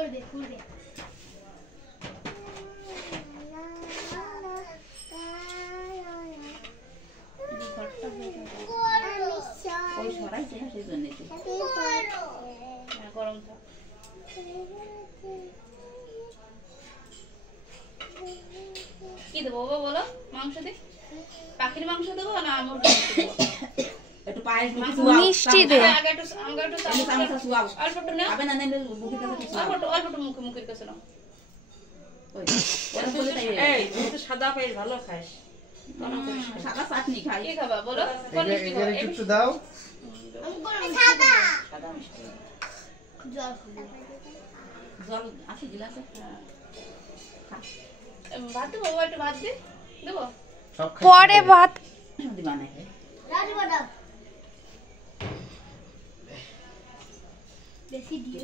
করবে করবে ওই সরাইছে সেই জন্য গরম থাক কি দেবো বাবা বলো মাংস দে পাখির মাংস দেবো না মুরগির মাংস দেবো একটু পায়েস মিষ্টি দে আগে একটু চামচা সুয়াও অল্প একটু নাও খাবে না নেন বুকের কাছে সুয়াও অল্প একটু মুখের কাছে নাও ওই ওরা বলে তাই এই তুই তো সাদা পেয়ে ভালো খাস সাদা চাটনি খাই কি খাবা বলো এখানে একটু দাও সাদা সাদা মিষ্টি জল জল আছে গ্লাসে ভাত দেবো বাবা একটু ভাত দে দেবো সব পরে ভাত দিবা না রাজি বাদাম বেশি দিও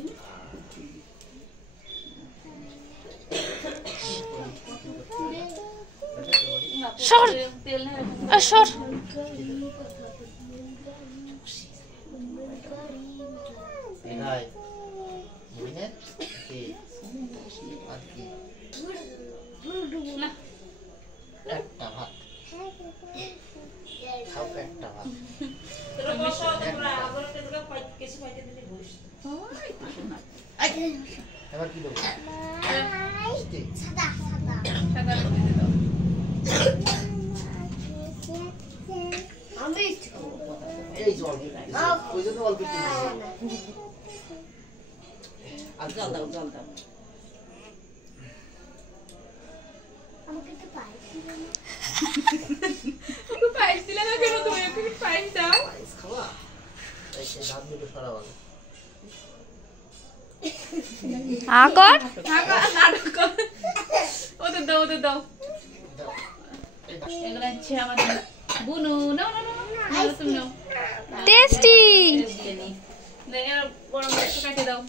সর তেল না সর এলাই বুঝলে কি আর কি না একটা ভাত খাও একটা ভাত তোরা বসো তোমরা আগরকে তোরা কিছু পাইতে দিলে বস এবার কি দেবো সাদা রুটি দাও আমি এই জল ওই জন্য অল্প একটু আর জল দাও আমাকে একটু পায়েস দিলে না কেন তুমি একটু পায়েস দাও পায়েস খাওয়া এই সে ধান দুটো সরা ভালো আগর ওদের দাও এগুলো হচ্ছে আমাদের বুনু নাও তুমি নাও টেস্টি গরম একটু কাটে দাও